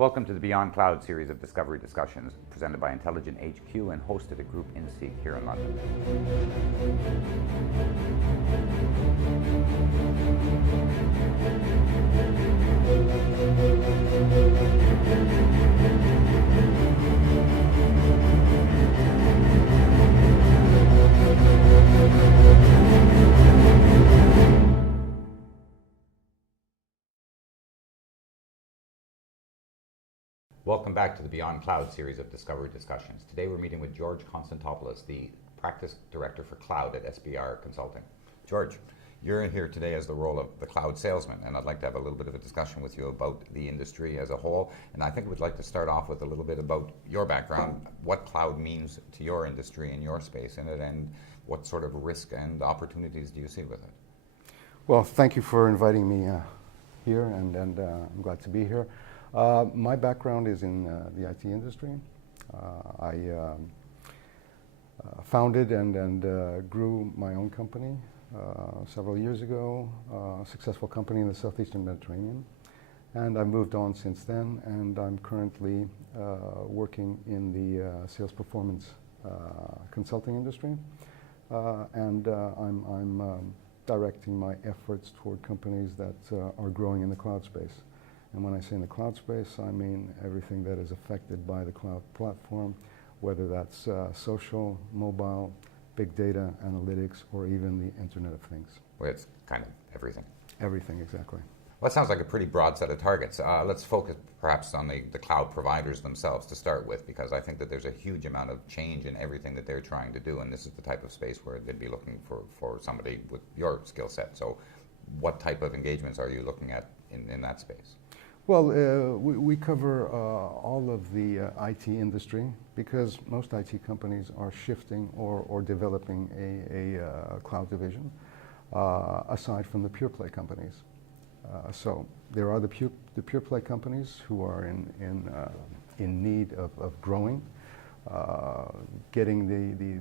Welcome to the Beyond Cloud series of discovery discussions presented by Intelligent HQ and hosted at Groupe INSEEC here in London. Welcome back to the Beyond Cloud series of discovery discussions. Today we're meeting with George Constantopoulos, the Practice Director for Cloud at SBR Consulting. George, you're here today as the role of the cloud salesman, and I'd like to have a little bit of a discussion with you about the industry as a whole. And I think we'd like to start off with a little bit about your background, what cloud means to your industry and your space in it, and what sort of risk and opportunities do you see with it? Well, thank you for inviting me here, and I'm glad to be here. My background is in the IT industry. I founded and grew my own company several years ago, a successful company in the southeastern Mediterranean. And I've moved on since then, and I'm currently working in the sales performance consulting industry. And I'm directing my efforts toward companies that are growing in the cloud space. And when I say in the cloud space, I mean everything that is affected by the cloud platform, whether that's social, mobile, big data, analytics, or even the Internet of Things. Well, it's kind of everything. Everything, exactly. Well, that sounds like a pretty broad set of targets. Let's focus perhaps on the cloud providers themselves to start with, because I think that there's a huge amount of change in everything that they're trying to do, and this is the type of space where they'd be looking for somebody with your skill set. So what type of engagements are you looking at in that space? Well, we cover all of the IT industry, because most IT companies are shifting or developing a cloud division, aside from the pure play companies. So there are the pure play companies who are in need of growing, getting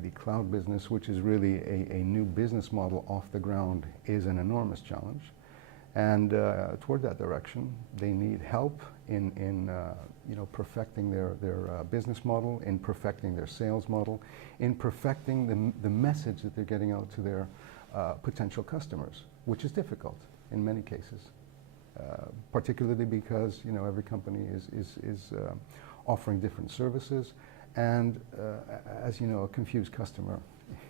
the cloud business, which is really a new business model, off the ground is an enormous challenge. And toward that direction, they need help in perfecting their business model, in perfecting their sales model, in perfecting the message that they're getting out to their potential customers, which is difficult in many cases, particularly because every company is offering different services, and as you know, a confused customer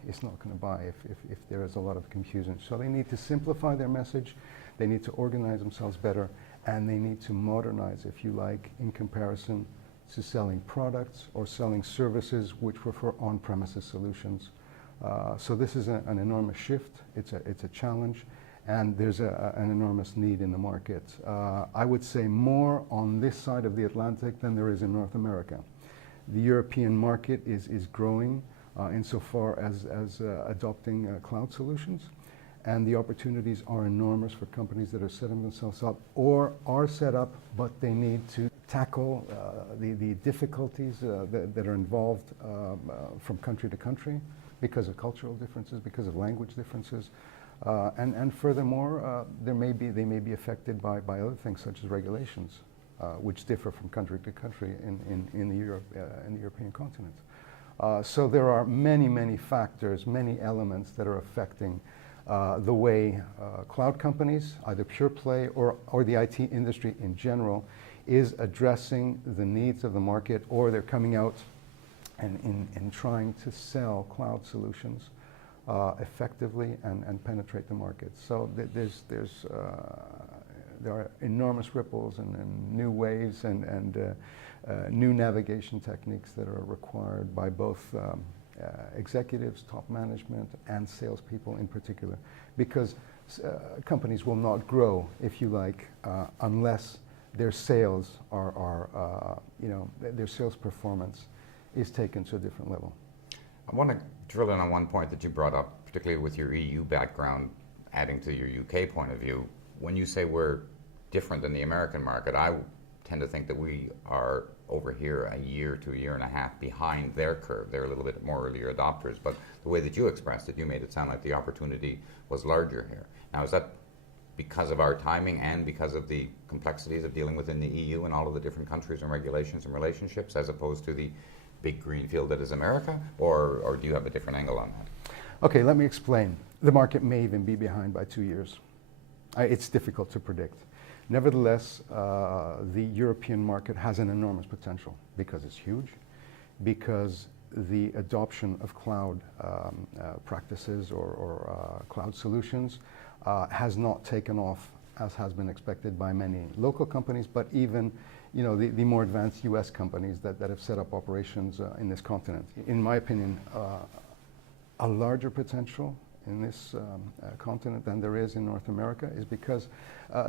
is not going to buy if there is a lot of confusion. So they need to simplify their message. They need to organize themselves better, and they need to modernize, if you like, in comparison to selling products or selling services which were for on-premises solutions. So this is an enormous shift. It's a challenge, and there's an enormous need in the market. I would say more on this side of the Atlantic than there is in North America. The European market is growing insofar as adopting cloud solutions. And the opportunities are enormous for companies that are setting themselves up or are set up, but they need to tackle the difficulties that are involved from country to country because of cultural differences, because of language differences. And furthermore, they may be affected by other things such as regulations, which differ from country to country in the European continent. So there are many factors, many elements that are affecting the way cloud companies, either pure play or the IT industry in general, is addressing the needs of the market, or they're coming out and trying to sell cloud solutions effectively and penetrate the market. So there are enormous ripples and new ways and new navigation techniques that are required by both executives, top management, and salespeople in particular, because companies will not grow, if you like, unless their sales their sales performance is taken to a different level. I want to drill in on one point that you brought up, particularly with your EU background, adding to your UK point of view. When you say we're different than the American market, I tend to think that we are over here a year to a year and a half behind their curve. They're a little bit more earlier adopters, but the way that you expressed it, you made it sound like the opportunity was larger here. Now, is that because of our timing and because of the complexities of dealing within the EU and all of the different countries and regulations and relationships, as opposed to the big green field that is America? Or do you have a different angle on that? Okay, let me explain. The market may even be behind by 2 years. It's difficult to predict. Nevertheless, the European market has an enormous potential because it's huge, because the adoption of cloud practices or cloud solutions has not taken off as has been expected by many local companies, but even the more advanced US companies that have set up operations in this continent. In my opinion, a larger potential in this continent than there is in North America is because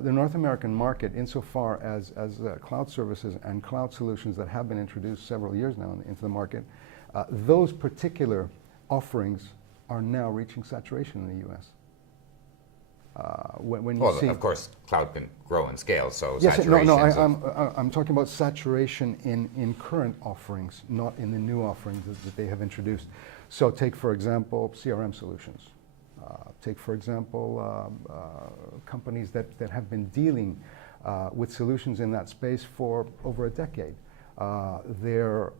the North American market, insofar as cloud services and cloud solutions that have been introduced several years now into the market, those particular offerings are now reaching saturation in the U.S. When you see, of course, cloud can grow and scale, so yes, saturation. I'm talking about saturation in current offerings, not in the new offerings that they have introduced. So take, for example, CRM solutions. Take, for example, companies that have been dealing with solutions in that space for over a decade. Their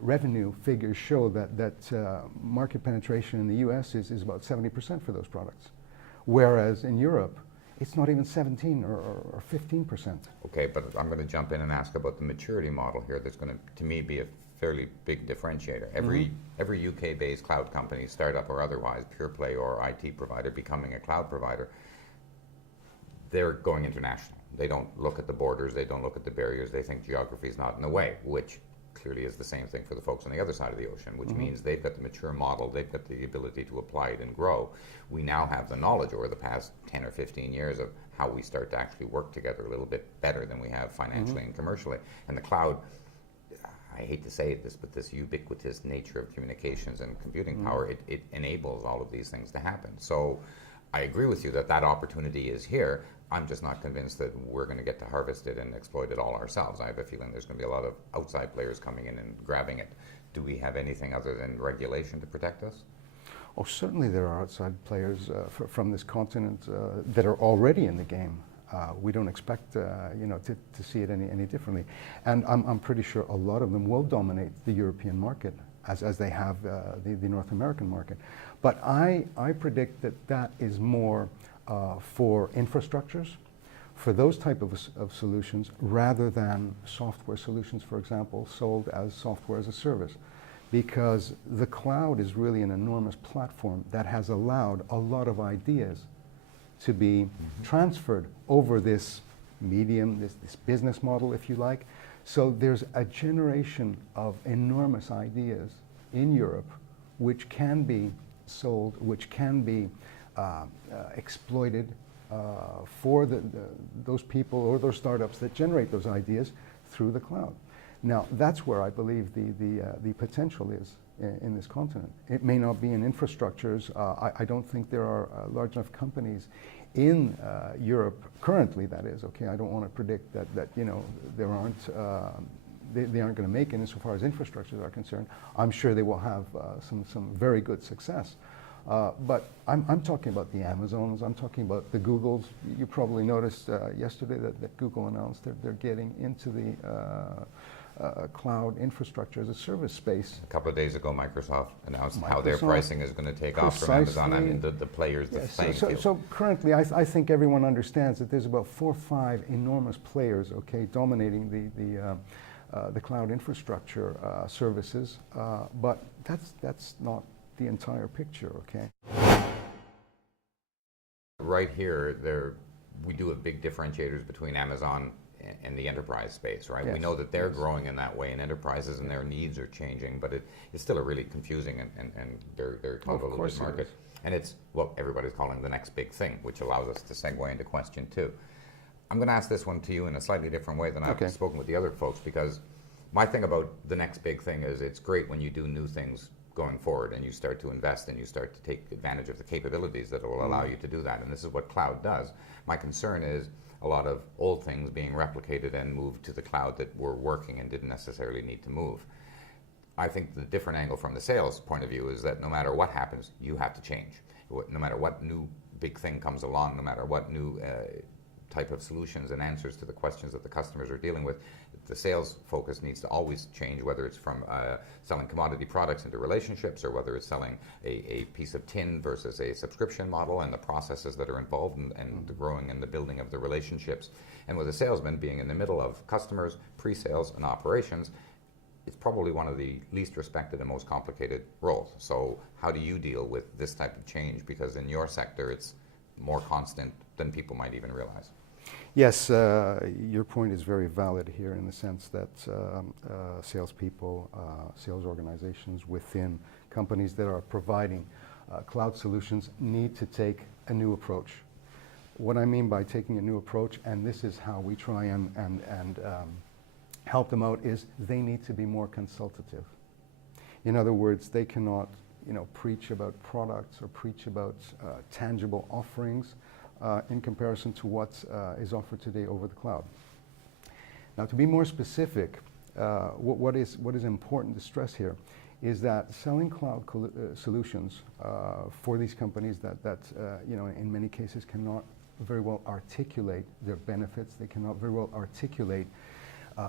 revenue figures show that market penetration in the US is about 70% for those products, whereas in Europe, it's not even 17 or 15%. Okay, but I'm going to jump in and ask about the maturity model here. That's going to me, be a fairly big differentiator. Every UK-based cloud company, startup or otherwise, pure play or IT provider becoming a cloud provider, they're going international. They don't look at the borders, they don't look at the barriers, they think geography is not in the way, which clearly is the same thing for the folks on the other side of the ocean, which means they've got the mature model, they've got the ability to apply it and grow. We now have the knowledge over the past 10 or 15 years of how we start to actually work together a little bit better than we have financially and commercially. And the cloud, I hate to say this, but this ubiquitous nature of communications and computing power, it enables all of these things to happen. So I agree with you that that opportunity is here. I'm just not convinced that we're going to get to harvest it and exploit it all ourselves. I have a feeling there's going to be a lot of outside players coming in and grabbing it. Do we have anything other than regulation to protect us? Oh, certainly there are outside players from this continent that are already in the game. We don't expect to see it any differently. And I'm pretty sure a lot of them will dominate the European market as they have the North American market. But I predict that is more for infrastructures, for those type of solutions, rather than software solutions, for example, sold as software as a service. Because the cloud is really an enormous platform that has allowed a lot of ideas to be transferred over this medium, this business model, if you like. So there's a generation of enormous ideas in Europe which can be sold, which can be exploited for those people or those startups that generate those ideas through the cloud. Now, that's where I believe the potential is in this continent. It may not be in infrastructures. I don't think there are large enough companies in Europe currently, that is. Okay, I don't want to predict that there aren't. They aren't going to make it insofar as infrastructures are concerned. I'm sure they will have some very good success. But I'm talking about the Amazons, I'm talking about the Googles. You probably noticed yesterday that Google announced they're getting into the cloud infrastructure as a service space. A couple of days ago, Microsoft announced how their pricing is going to take off from Amazon. I mean, the players, the playing field. So currently, I think everyone understands that there's about 4 or 5 enormous players, okay, dominating the cloud infrastructure services, but that's not the entire picture, okay? Right here, we do have big differentiators between Amazon and the enterprise space, right? Yes. We know that they're growing in that way in enterprises and their needs are changing, but it's still a really confusing and they're total little bit market. And it's what everybody's calling the next big thing, which allows us to segue into question 2. I'm going to ask this one to you in a slightly different way than I've spoken with the other folks, because my thing about the next big thing is it's great when you do new things going forward and you start to invest and you start to take advantage of the capabilities that will allow you to do that. And this is what cloud does. My concern is a lot of old things being replicated and moved to the cloud that were working and didn't necessarily need to move. I think the different angle from the sales point of view is that no matter what happens, you have to change. No matter what new big thing comes along, no matter what new type of solutions and answers to the questions that the customers are dealing with, the sales focus needs to always change, whether it's from selling commodity products into relationships, or whether it's selling a piece of tin versus a subscription model, and the processes that are involved, and the growing and the building of the relationships. And with a salesman being in the middle of customers, pre-sales, and operations, it's probably one of the least respected and most complicated roles. So how do you deal with this type of change? Because in your sector, it's more constant than people might even realize. Yes, your point is very valid here in the sense that salespeople, sales organizations within companies that are providing cloud solutions need to take a new approach. What I mean by taking a new approach, and this is how we try and help them out, is they need to be more consultative. In other words, they cannot, preach about products or preach about tangible offerings in comparison to what is offered today over the cloud. Now, to be more specific, what is important to stress here is that selling cloud solutions for these companies that in many cases cannot very well articulate their benefits, they cannot very well articulate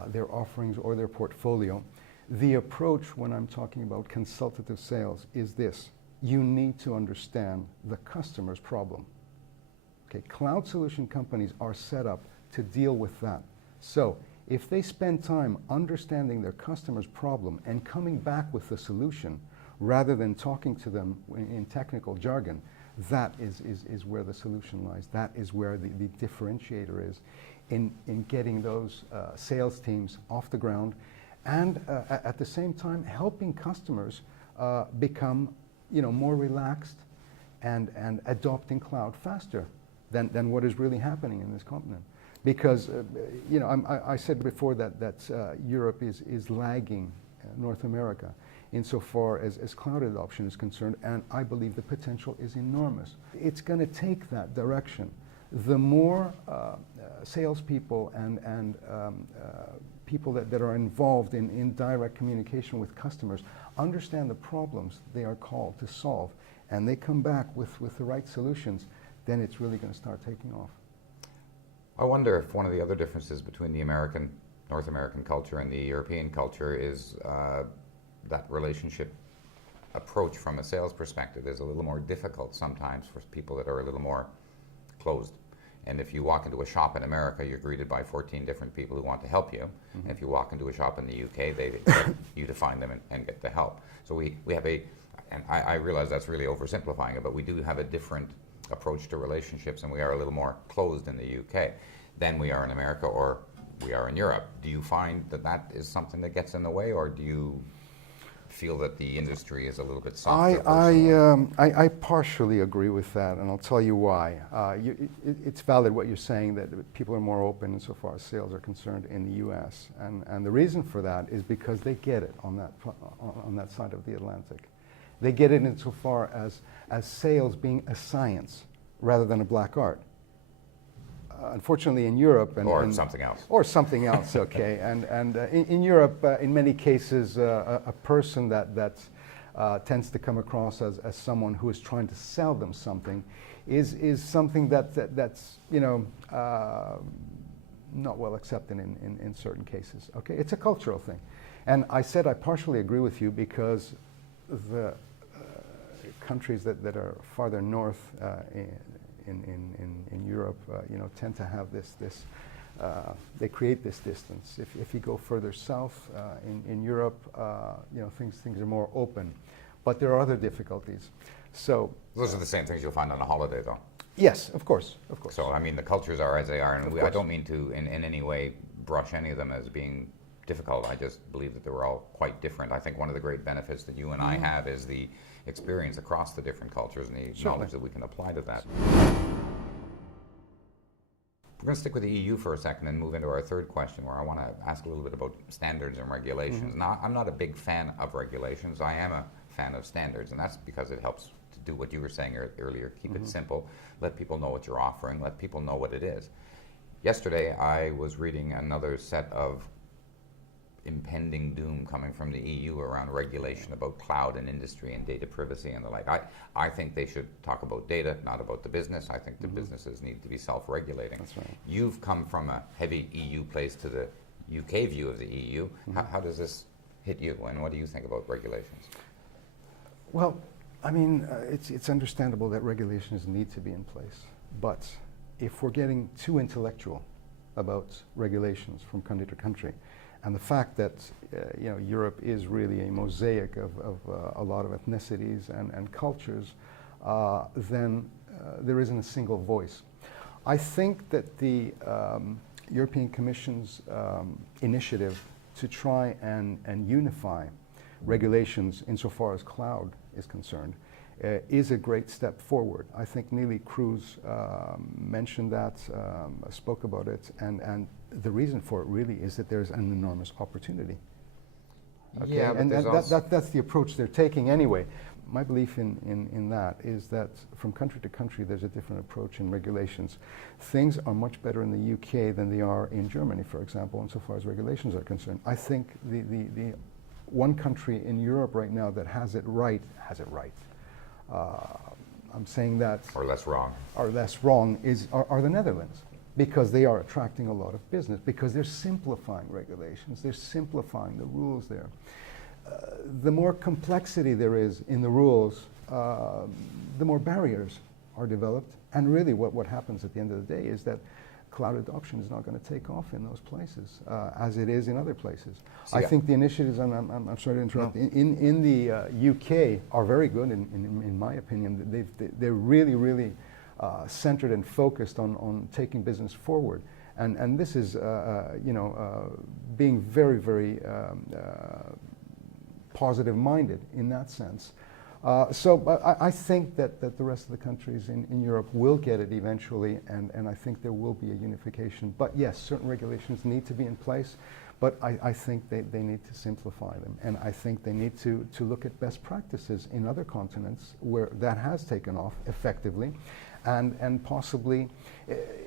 their offerings or their portfolio. The approach when I'm talking about consultative sales is this: you need to understand the customer's problem. Okay, cloud solution companies are set up to deal with that. So if they spend time understanding their customer's problem and coming back with the solution, rather than talking to them in technical jargon, that is where the solution lies. That is where the differentiator is in getting those sales teams off the ground, and at the same time helping customers become more relaxed and adopting cloud faster than what is really happening in this continent. Because I said before that Europe is lagging North America insofar as cloud adoption is concerned, and I believe the potential is enormous. It's going to take that direction. The more salespeople and people that are involved in direct communication with customers understand the problems they are called to solve, and they come back with the right solutions, then it's really going to start taking off. I wonder if one of the other differences between the North American culture and the European culture is that relationship approach from a sales perspective is a little more difficult sometimes for people that are a little more closed. And if you walk into a shop in America, you're greeted by 14 different people who want to help you. Mm-hmm. And if you walk into a shop in the UK, they expect you to find them and get the help. So we have and I realize that's really oversimplifying it, but we do have a different approach to relationships, and we are a little more closed in the UK than we are in America or we are in Europe. Do you find that is something that gets in the way, or do you feel that the industry is a little bit softer? I partially agree with that, and I'll tell you why. It's valid what you're saying, that people are more open insofar as sales are concerned in the U.S., and the reason for that is because they get it on that side of the Atlantic. They get it insofar as sales being a science rather than a black art. Unfortunately, in Europe or something else. Or something else, okay. And in Europe, in many cases, a person that tends to come across as someone who is trying to sell them something is something that's not well accepted in certain cases. Okay, it's a cultural thing. And I said I partially agree with you because the countries that are farther north in Europe, tend to have this they create this distance. If you go further south in Europe, things are more open, but there are other difficulties. So those are the same things you'll find on a holiday, though. Yes, of course. So I mean, the cultures are as they are, and I don't mean to in any way brush any of them as being difficult. I just believe that they were all quite different. I think one of the great benefits that you and I have is the experience across the different cultures and the knowledge that we can apply to that. We're going to stick with the EU for a second and move into our third question, where I want to ask a little bit about standards and regulations. Mm-hmm. Now, I'm not a big fan of regulations. I am a fan of standards, and that's because it helps to do what you were saying earlier. Keep it simple. Let people know what you're offering. Let people know what it is. Yesterday, I was reading another set of impending doom coming from the EU around regulation about cloud and industry and data privacy and the like. I think they should talk about data, not about the business. I think the businesses need to be self-regulating. That's right. You've come from a heavy EU place to the UK view of the EU. How does this hit you, and what do you think about regulations? Well, I mean, it's understandable that regulations need to be in place, but if we're getting too intellectual about regulations from country to country, and the fact that Europe is really a mosaic of a lot of ethnicities and cultures, then there isn't a single voice. I think that the European Commission's initiative to try and unify regulations insofar as cloud is concerned is a great step forward. I think Neelie Kroes mentioned that, spoke about it, and the reason for it really is that there's an enormous opportunity. Okay? Yeah, but and there's that's the approach they're taking anyway. My belief in that is that from country to country there's a different approach in regulations. Things are much better in the UK than they are in Germany, for example, insofar as regulations are concerned. I think the one country in Europe right now that has it right, I'm saying that Or less wrong. are less wrong are the Netherlands, because they are attracting a lot of business, because they're simplifying regulations, they're simplifying the rules there. The more complexity there is in the rules, the more barriers are developed, and really what happens at the end of the day is that cloud adoption is not going to take off in those places as it is in other places. So I think the initiatives, and I'm sorry to interrupt, in the UK are very good in my opinion. They're really centered and focused on taking business forward. And this is being very positive minded in that sense. So I think that the rest of the countries in Europe will get it eventually, and I think there will be a unification. But yes, certain regulations need to be in place, but I think they need to simplify them. And I think they need to look at best practices in other continents where that has taken off effectively, and possibly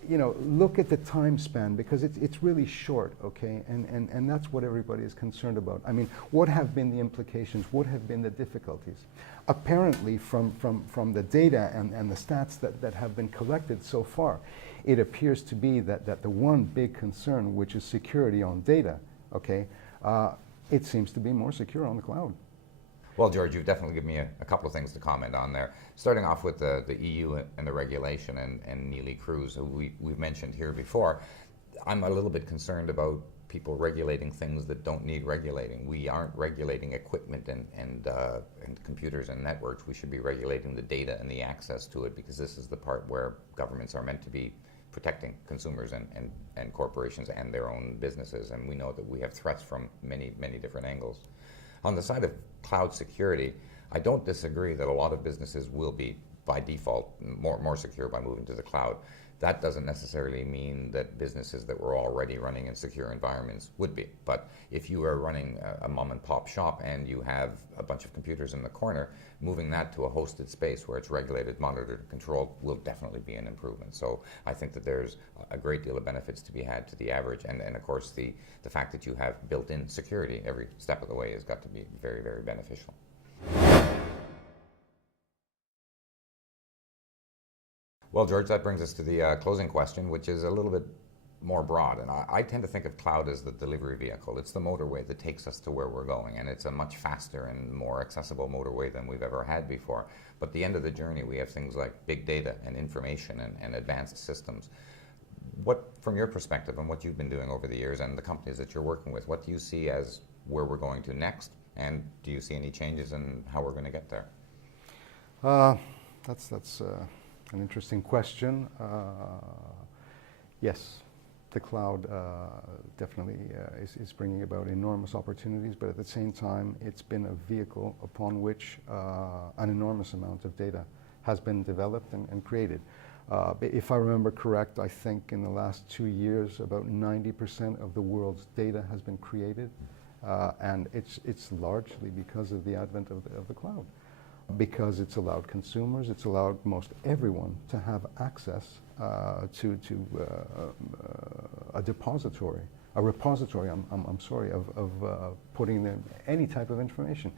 look at the time span, because it's really short, okay? And that's what everybody is concerned about. I mean, what have been the implications? What have been the difficulties? Apparently, from the data and the stats that have been collected so far, it appears to be that the one big concern, which is security on data, okay, it seems to be more secure on the cloud. Well, George, you've definitely given me a couple of things to comment on there. Starting off with the EU and the regulation and Neelie Kroes, who we've mentioned here before. I'm a little bit concerned about people regulating things that don't need regulating. We aren't regulating equipment and computers and networks. We should be regulating the data and the access to it, because this is the part where governments are meant to be protecting consumers and corporations and their own businesses. And we know that we have threats from many different angles. On the side of cloud security, I don't disagree that a lot of businesses will be, by default, more secure by moving to the cloud. That doesn't necessarily mean that businesses that were already running in secure environments would be. But if you are running a mom and pop shop and you have a bunch of computers in the corner, moving that to a hosted space where it's regulated, monitored, and controlled will definitely be an improvement. So I think that there's a great deal of benefits to be had to the average. And of course, the fact that you have built-in security every step of the way has got to be very beneficial. Well, George, that brings us to the closing question, which is a little bit more broad. And I tend to think of cloud as the delivery vehicle. It's the motorway that takes us to where we're going, and it's a much faster and more accessible motorway than we've ever had before. But at the end of the journey, we have things like big data and information and advanced systems. What, from your perspective and what you've been doing over the years and the companies that you're working with, what do you see as where we're going to next? And do you see any changes in how we're going to get there? That's an interesting question. Yes, the cloud definitely is bringing about enormous opportunities, but at the same time, it's been a vehicle upon which an enormous amount of data has been developed and created. If I remember correct, I think in the last 2 years, about 90% of the world's data has been created, and it's largely because of the advent of the cloud. Because it's allowed consumers, it's allowed most everyone to have access to a depository a repository, I'm sorry, of putting in any type of information.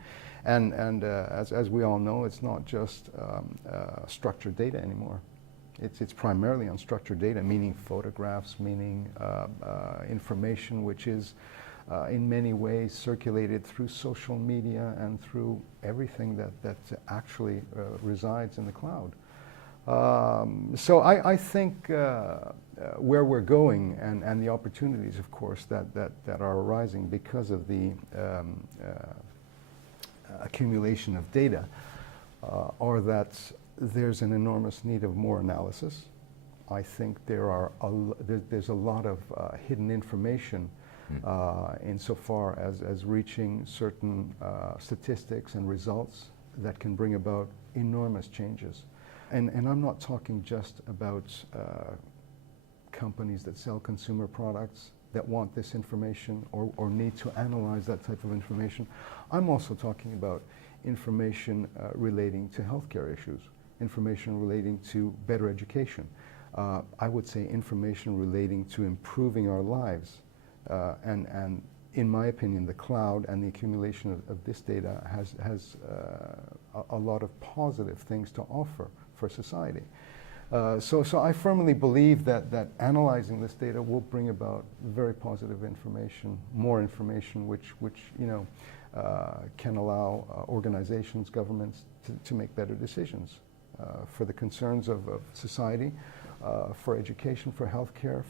And as we all know, it's not just structured data anymore. It's primarily unstructured data, meaning photographs, meaning information which is in many ways circulated through social media and through everything that actually resides in the cloud. So I think where we're going and the opportunities, of course, that are arising because of the accumulation of data are that there's an enormous need of more analysis. I think there's a lot of hidden information insofar as reaching certain statistics and results that can bring about enormous changes. And I'm not talking just about companies that sell consumer products that want this information or need to analyze that type of information. I'm also talking about information relating to healthcare issues, information relating to better education. I would say information relating to improving our lives. And in my opinion, the cloud and the accumulation of this data has a lot of positive things to offer for society. So I firmly believe that analyzing this data will bring about very positive information, more information, which can allow organizations, governments to make better decisions for the concerns of society, for education, for healthcare,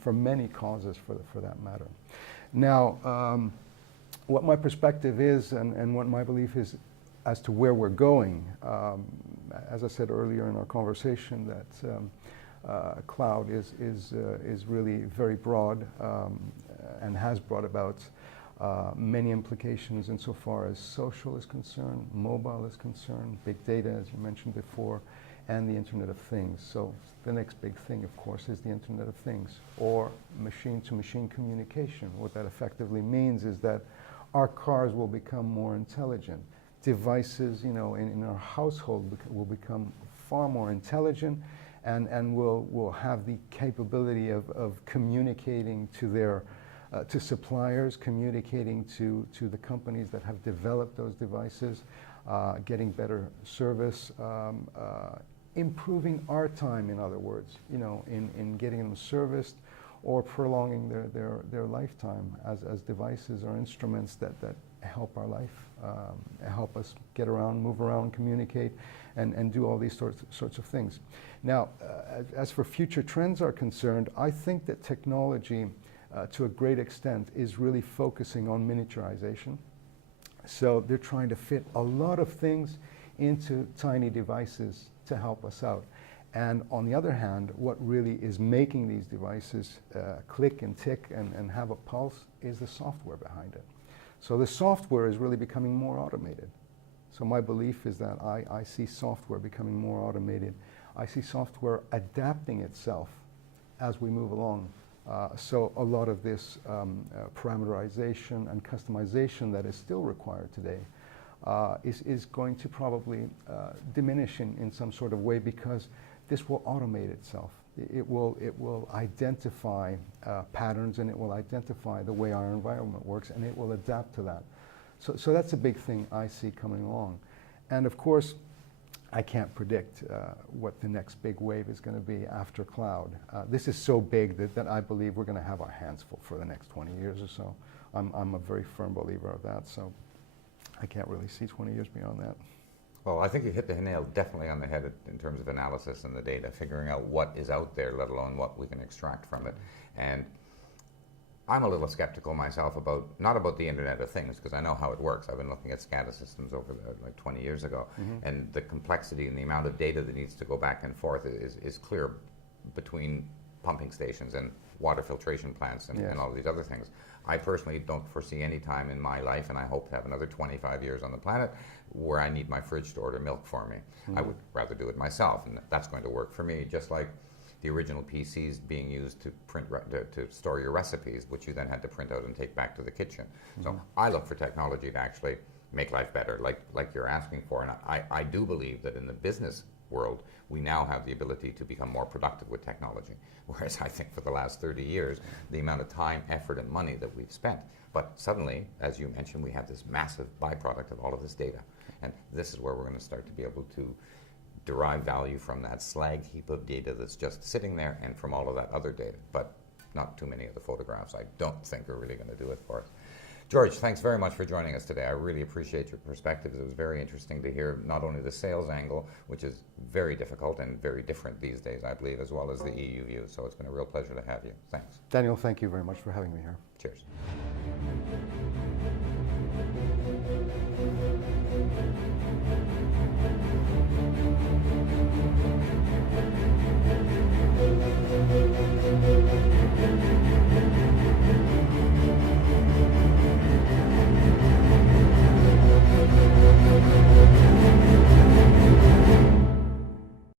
for many causes for that matter. Now, what my perspective is and what my belief is as to where we're going, as I said earlier in our conversation, that cloud is really very broad and has brought about many implications insofar as social is concerned, mobile is concerned, big data, as you mentioned before, and the Internet of Things. So the next big thing, of course, is the Internet of Things, or machine-to-machine communication. What that effectively means is that our cars will become more intelligent. Devices, in our household will become far more intelligent and will have the capability of communicating to their to suppliers, communicating to the companies that have developed those devices, getting better service, improving our time, in other words, in getting them serviced or prolonging their lifetime as devices or instruments that help our life, help us get around, move around, communicate, and do all these sorts of things. Now, as for future trends are concerned, I think that technology, to a great extent, is really focusing on miniaturization. So they're trying to fit a lot of things into tiny devices to help us out. And on the other hand, what really is making these devices click and tick and have a pulse is the software behind it. So the software is really becoming more automated. So my belief is that I see software becoming more automated. I see software adapting itself as we move along. So a lot of this parameterization and customization that is still required today is going to probably diminish in some sort of way, because this will automate itself. It will identify patterns, and it will identify the way our environment works, and it will adapt to that. So that's a big thing I see coming along. And of course, I can't predict what the next big wave is going to be after cloud. This is so big that I believe we're going to have our hands full for the next 20 years or so. I'm a very firm believer of that, so I can't really see 20 years beyond that. Well, I think you hit the nail definitely on the head in terms of analysis and the data, figuring out what is out there, let alone what we can extract from it. And I'm a little skeptical myself not about the Internet of Things, because I know how it works. I've been looking at SCADA systems over like 20 years ago, and the complexity and the amount of data that needs to go back and forth is clear between pumping stations and water filtration plants and all these other things. I personally don't foresee any time in my life, and I hope to have another 25 years on the planet, where I need my fridge to order milk for me. I would rather do it myself, and that's going to work for me, just like the original PCs being used to print to store your recipes, which you then had to print out and take back to the kitchen. So I look for technology to actually make life better, like you're asking for, and I do believe that in the business world, we now have the ability to become more productive with technology. Whereas I think for the last 30 years, the amount of time, effort, and money that we've spent. But suddenly, as you mentioned, we have this massive byproduct of all of this data. And this is where we're going to start to be able to derive value from that slag heap of data that's just sitting there and from all of that other data. But not too many of the photographs, I don't think, are really going to do it for us. George, thanks very much for joining us today. I really appreciate your perspectives. It was very interesting to hear not only the sales angle, which is very difficult and very different these days, I believe, as well as the EU view. So it's been a real pleasure to have you. Thanks. Daniel, thank you very much for having me here. Cheers.